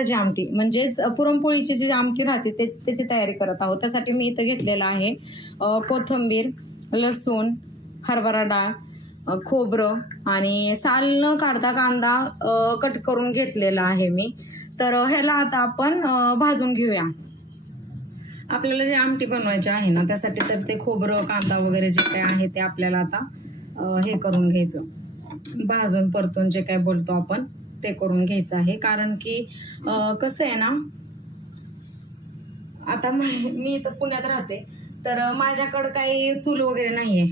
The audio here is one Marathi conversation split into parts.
कटाची आमटी म्हणजेच पुरणपोळीची जी आमटी राहते ते त्याची तयारी करत आहोत. त्यासाठी मी इथं घेतलेलं आहे कोथंबीर कोथिंबीर लसूण हरभरा डाळ खोबरं आणि साल न काढता कांदा कट करून घेतलेला आहे मी. तर ह्याला आता आपण भाजून घेऊया. आपल्याला जे आमटी बनवायची आहे ना त्यासाठी तर ते खोबरं कांदा वगैरे जे काय आहे ते आपल्याला आता हे करून घ्यायचं. भाजून परतून जे काय बोलतो आपण ते करून घ्यायचं आहे. कारण की कसं आहे ना आता मी इथं पुण्यात राहते. तर माझ्याकडं काही चूल वगैरे नाहीये.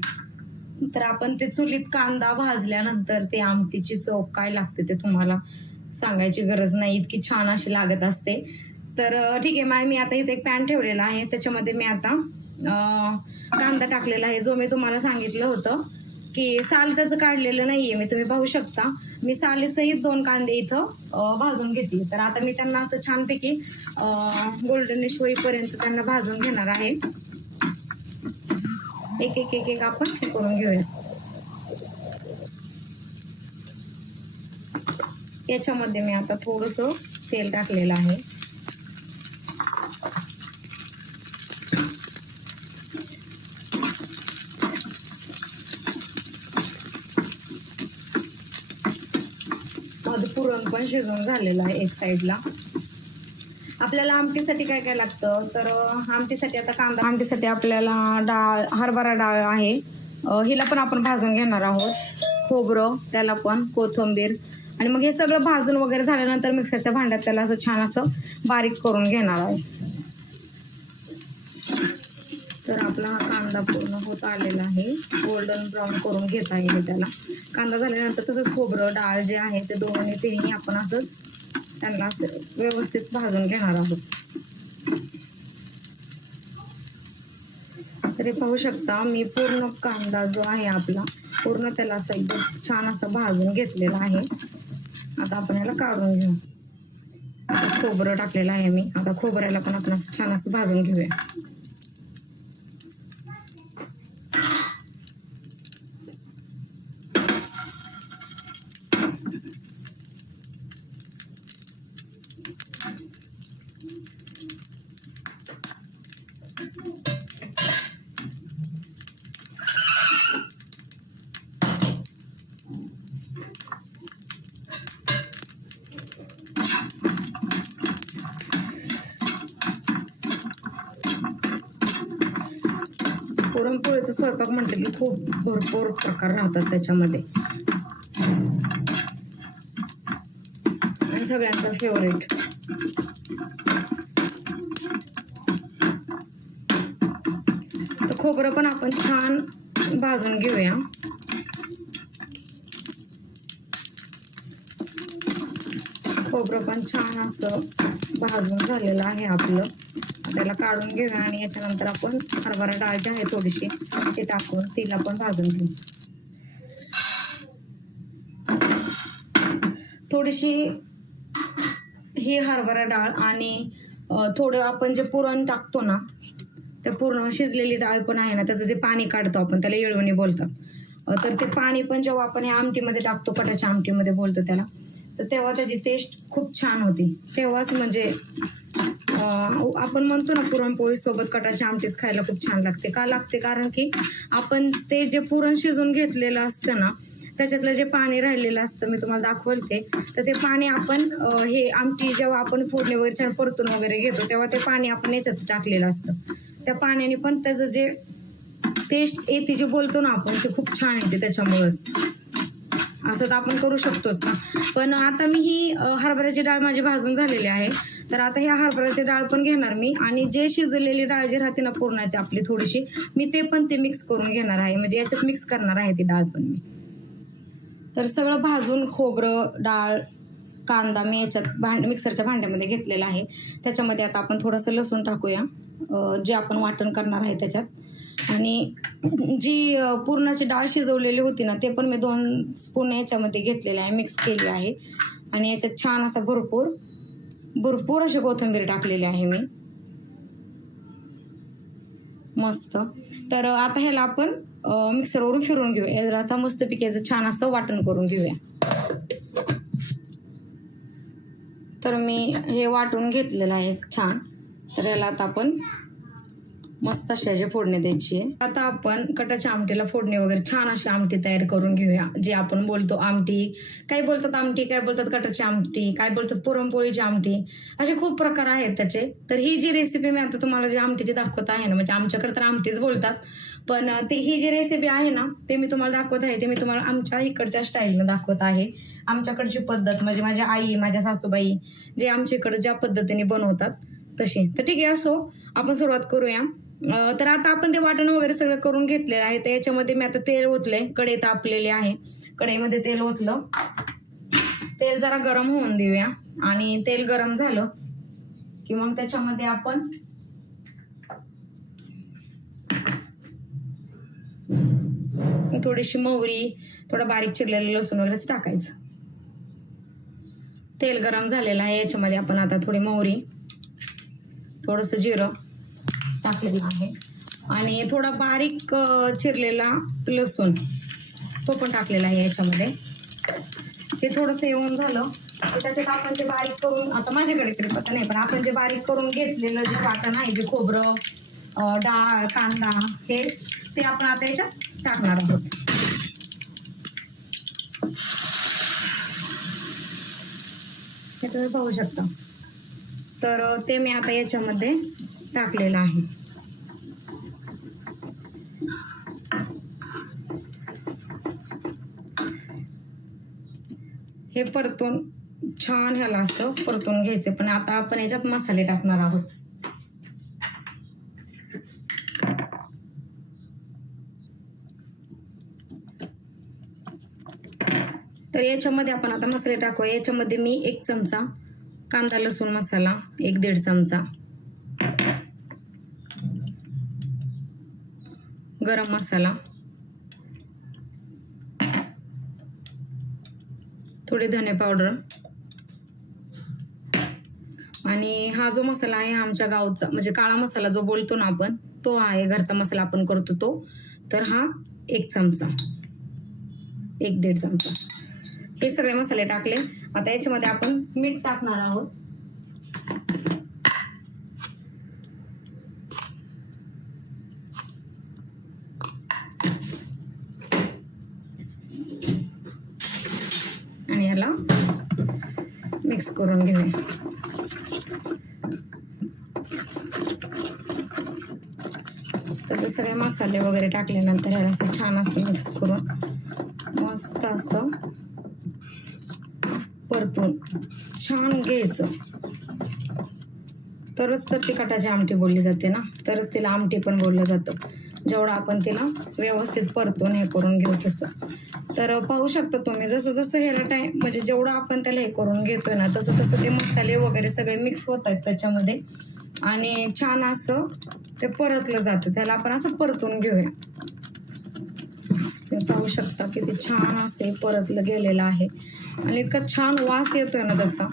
तर आपण ते चुलीत कांदा भाजल्यानंतर ते आमटीची चव काय लागते ते तुम्हाला सांगायची गरज नाही. इतकी छान अशी लागत असते. तर ठीक आहे मी आता इथे एक पॅन ठेवलेला आहे. त्याच्यामध्ये मी आता कांदा टाकलेला आहे जो मी तुम्हाला सांगितलं होतं. की साल त्याचं काढलेलं नाहीये मी तुम्ही पाहू शकता. मी सालीसहित दोन कांदे इथं भाजून घेतले. तर आता मी त्यांना असं छानपैकी गोल्डनिश होईपर्यंत त्यांना भाजून घेणार आहे. एक एक एक एक आपण हे करून घेऊया. याच्यामध्ये मी आता थोडस तेल टाकलेलं आहे माझं पुरण पण शिजवून झालेलं आहे एक साईडला आपल्याला आमटीसाठी काय काय लागतं? तर आमटीसाठी आता कांदा आमटीसाठी आपल्याला डाळ हरभरा डाळ आहे. हिला पण आपण भाजून घेणार आहोत. खोबरं त्याला पण कोथिंबीर. आणि मग हे सगळं भाजून वगैरे झाल्यानंतर मिक्सरच्या भांड्यात त्याला असं छान असं बारीक करून घेणार आहे तर आपला हा कांदा पूर्ण होत आलेला आहे. गोल्डन ब्राऊन करून घेता येईल त्याला. कांदा झाल्यानंतर तसंच खोबरं डाळ जे आहे ते दोन्ही तिन्ही आपण असंच त्यांना असं व्यवस्थित भाजून घेणार आहोत. तरी पाहू शकता मी पूर्ण कांदा जो आहे आपला पूर्ण त्याला असं एकदम छान असं भाजून घेतलेला आहे. आता आपण याला काढून घेऊ. खोबरं टाकलेलं आहे मी. आता खोबऱ्याला पण आपण असं छान असं भाजून घेऊया. पुरणपोळीचा स्वयंपाक म्हटलं की खूप भरपूर प्रकार राहतात त्याच्यामध्ये. आणि सगळ्यांचा फेवरेट तर खोबरं पण आपण छान भाजून घेऊया. खोबरं पण छान असं भाजून झालेलं आहे आपलं. त्याला काढून घेऊया आणि याच्यानंतर आपण हरभरा डाळ जी आहे थोडीशी ते टाकून तिला पण भाजून घेऊ. थोडीशी ही हरभरा डाळ आणि थोडं आपण जे पुरण टाकतो ना ते पूर्ण शिजलेली डाळ पण आहे ना त्याचं जे पाणी काढतो आपण त्याला येळवणी बोलतात. तर ते पाणी पण जेव्हा आपण या आमटीमध्ये टाकतो कटाच्या आमटीमध्ये बोलतो त्याला तर तेव्हा त्याची टेस्ट खूप छान होती. तेव्हाच म्हणजे आपण म्हणतो ना पुरणपोळी सोबत कटाची आमटीच खायला खूप छान लागते. का लागते? कारण की आपण ते जे पुरण शिजून घेतलेलं असतं ना त्याच्यातलं जे पाणी राहिलेलं असतं मी तुम्हाला दाखवल ते तर ते पाणी आपण हे आमटी जेव्हा आपण फोडणीवर छान परतून वगैरे घेतो तेव्हा ते पाणी आपण याच्यात टाकलेलं असतं. त्या पाण्याने पण त्याचं जे टेस्ट येते जे बोलतो ना आपण ते खूप छान येते त्याच्यामुळंच. असं तर आपण करू शकतोच ना. पण आता मी ही हरभऱ्याची डाळ माझी भाजून झालेली आहे. तर आता ह्या हरभऱ्याची डाळ पण घेणार मी. आणि जे शिजलेली डाळ जी राहते ना पूर्णाची आपली थोडीशी मी ते पण ते मिक्स करून घेणार आहे. म्हणजे याच्यात मिक्स करणार आहे ती डाळ पण मी. तर सगळं भाजून खोबरं डाळ कांदा मी याच्यात भांड मिक्सरच्या भांड्यामध्ये घेतलेला आहे. त्याच्यामध्ये आता आपण थोडंसं लसूण टाकूया. जे आपण वाटण करणार आहे त्याच्यात. आणि जी पुरणाची डाळ शिजवलेली होती ना ते पण मी दोन स्पून याच्यामध्ये घेतलेले आहे मिक्स केली आहे. आणि याच्यात छान असा भरपूर भरपूर अशी कोथिंबीर टाकलेली आहे मी. मस्त. तर आता ह्याला आपण मिक्सरवरून फिरून घेऊया. याला आता मस्त पिकायचं छान असं वाटण करून घेऊया. तर मी हे वाटून घेतलेलं आहे छान. तर याला आता आपण मस्त अशी याची फोडणी द्यायची. आहे आता आपण कटाच्या आमटीला फोडणी वगैरे छान अशी आमटी तयार करून घेऊया. जे आपण बोलतो आमटी. काही बोलतात आमटी? काय बोलतात कटाची आमटी? काय बोलतात पुरणपोळीची आमटी? असे खूप प्रकार आहेत त्याचे. तर ही जी रेसिपी मी आता तुम्हाला जी आमटीची दाखवत आहे ना म्हणजे आमच्याकडे तर आमटीच बोलतात. पण ती ही जी रेसिपी आहे ना ते मी तुम्हाला दाखवत आहे ते मी तुम्हाला आमच्या इकडच्या स्टाईलनं दाखवत आहे. आमच्याकडची पद्धत म्हणजे माझ्या आई माझ्या सासूबाई जे आमच्याकडे ज्या पद्धतीने बनवतात तशी. तर ठीक आहे असो. आपण सुरुवात करूया. तर आता आपण ते वाटण वगैरे सगळं करून घेतलेलं आहे. तर याच्यामध्ये मी आता तेल ओतलंय. कढई तापलेली आहे. कढईमध्ये तेल ओतलं. तेल जरा गरम होऊन देऊया. आणि तेल गरम झालं की मग त्याच्यामध्ये आपण थोडीशी मोहरी थोडं बारीक चिरलेलं लसूण वगैरे टाकायचं. तेल गरम झालेलं आहे. याच्यामध्ये आपण आता थोडी मोहरी थोडंसं जिरं टाकलेलं आहे. आणि थोडा बारीक चिरलेला लसूण तो पण टाकलेला आहे याच्यामध्ये. ते थोडंसं येऊन झालं त्याच्यात आपण जे बारीक करून आता माझ्याकडे तरी पत्ता नाही पण आपण जे बारीक करून घेतलेलं जे वाटण आहे जे खोबरं डाळ कांदा हे ते आपण आता याच्यात टाकणार आहोत. हे तुम्ही पाहू शकता. तर ते मी आता याच्यामध्ये टाकलेलं आहे. हे परतून छान ह्याला असं परतून घ्यायचे. पण आता आपण याच्यात मसाले टाकणार आहोत. तर याच्यामध्ये आपण आता मसाले टाकूया. याच्यामध्ये मी एक चमचा कांदा लसूण मसाला एक दीड चमचा. गरम मसाला. थोडी धने पावडर. आणि हा जो मसाला आहे आमच्या गावचा म्हणजे काळा मसाला जो बोलतो ना आपण तो आहे घरचा मसाला आपण करतो तो. तर हा एक चमचा. एक दीड चमचा. हे सगळे मसाले टाकले. आता याच्यामध्ये आपण मीठ टाकणार आहोत. आणि याला मिक्स करून घेऊया. तर सगळे मसाले वगैरे टाकल्यानंतर याला असं छान असं मिक्स करून मस्त असं परतून छान घ्यायचं. तरच तर तिखटाची आमटी बोलली जाते ना? तरच तिला आमटी पण बोललं जातं. जेवढं आपण तिला व्यवस्थित परतून हे करून घेऊ तसं. तर पाहू शकता तुम्ही जसं जसं ह्याला टाईम म्हणजे जेवढं आपण त्याला हे करून घेतोय ना तसं तसं ते मसाले वगैरे सगळे मिक्स होत आहेत त्याच्यामध्ये. आणि छान असं ते परतलं जातं. त्याला आपण असं परतून घेऊया. पाहू शकता किती छान असे परतलं गेलेलं आहे. आणि इतका छान वास येतोय ना त्याचा.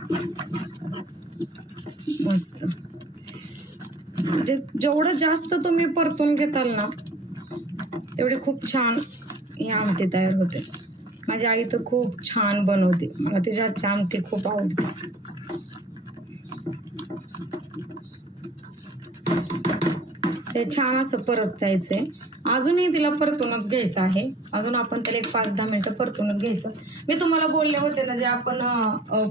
मस्त. म्हणजे जेवढं जास्त तुम्ही परतून घेताल ना तेवढी खूप छान ही आमटी तयार होते. माझी आई तर खूप छान बनवते. मला तिच्या हातची आमटी खूप आवडते ते छान असं परत द्यायचंय अजूनही तिला परतूनच घ्यायचं आहे. अजून आपण त्याला एक पाच दहा मिनिटं परतूनच घ्यायचं. मी तुम्हाला बोलले होते ना जे आपण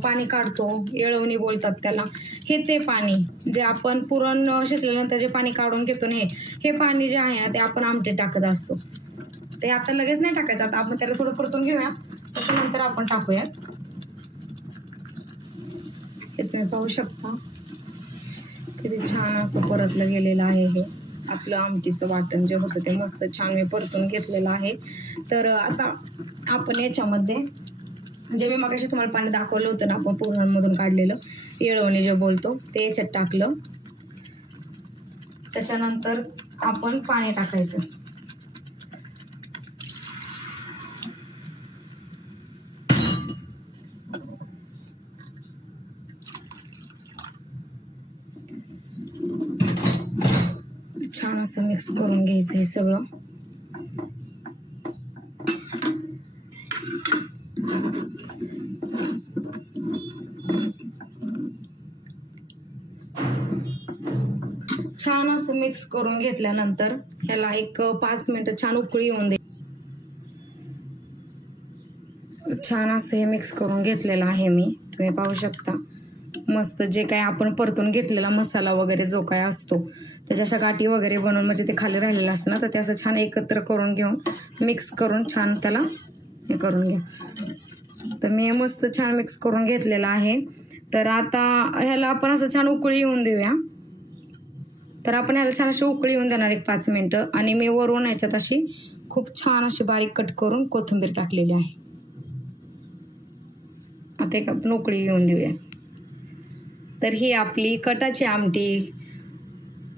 पाणी काढतो येळवणी बोलतात त्याला. हे ते पाणी जे आपण पुरण शिजल्यानंतर जे पाणी काढून घेतो ना हे हे पाणी जे आहे ना ते आपण आमटे टाकत असतो. ते आता लगेच नाही टाकायचं. आता आपण त्याला थोडं परतून घेऊया. त्याच्यानंतर आपण टाकूयात. हे तुम्ही पाहू शकता. किती छान असं परतलं गेलेलं आहे हे. आपलं आमटीचं वाटण जे होतं ते मस्त छान मी परतून घेतलेलं आहे. तर आता आपण याच्यामध्ये जे मी मगाशी तुम्हाला पाणी दाखवलं होतं ना आपण पुरणमधून काढलेलं. येळवणी जे बोलतो ते याच्यात टाकलं. त्याच्यानंतर आपण पाणी टाकायचं. असं मिक्स करून घ्यायचं हे सगळं. छान असं मिक्स करून घेतल्यानंतर ह्याला एक पाच मिनिटं छान उकळी येऊन दे. छान असं हे मिक्स करून घेतलेलं आहे मी. तुम्ही पाहू शकता. मस्त जे काय आपण परतून घेतलेला मसाला वगैरे जो काय असतो त्याच्या अशा गाठी वगैरे बनवून म्हणजे ते खाली राहिलेलं असतं ना तर ते असं छान एकत्र करून घेऊन मिक्स करून छान त्याला हे करून घ्या. तर मी हे मस्त छान मिक्स करून घेतलेलं आहे. तर आता ह्याला आपण असं छान उकळी येऊन देऊया. तर आपण ह्याला छान अशी उकळी येऊन देणार एक पाच मिनटं. आणि मी वरून ह्याच्यात अशी खूप छान अशी बारीक कट करून कोथिंबीर टाकलेली आहे. आता एक आपण उकळी येऊन देऊया. तर ही आपली कटाची आमटी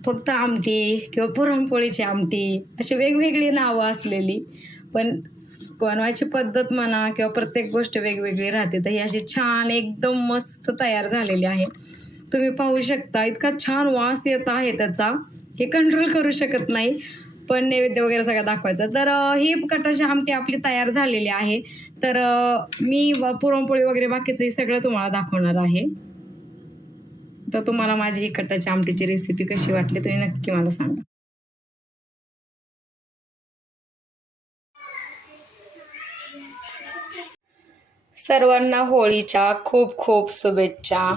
फक्त आमटी किंवा पुरणपोळीची आमटी अशी वेगवेगळी नावं असलेली. पण बनवायची पद्धत म्हणा किंवा प्रत्येक गोष्ट वेगवेगळी राहते. तर ही अशी छान एकदम मस्त तयार झालेली आहे. तुम्ही पाहू शकता इतका छान वास येत आहे त्याचा हे कंट्रोल करू शकत नाही. पण नैवेद्य वगैरे सगळं दाखवायचं. तर ही कटाची आमटी आपली तयार झालेली आहे. तर मी पुरणपोळी वगैरे बाकीचंही सगळं तुम्हाला दाखवणार आहे. तर तुम्हाला माझी ही आमटीची रेसिपी कशी वाटली तुम्ही नक्की मला सांगा. सर्वांना होळीच्या खूप खूप शुभेच्छा.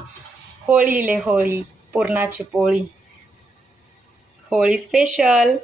होळीले होळी पुरणाची पोळी. होळी स्पेशल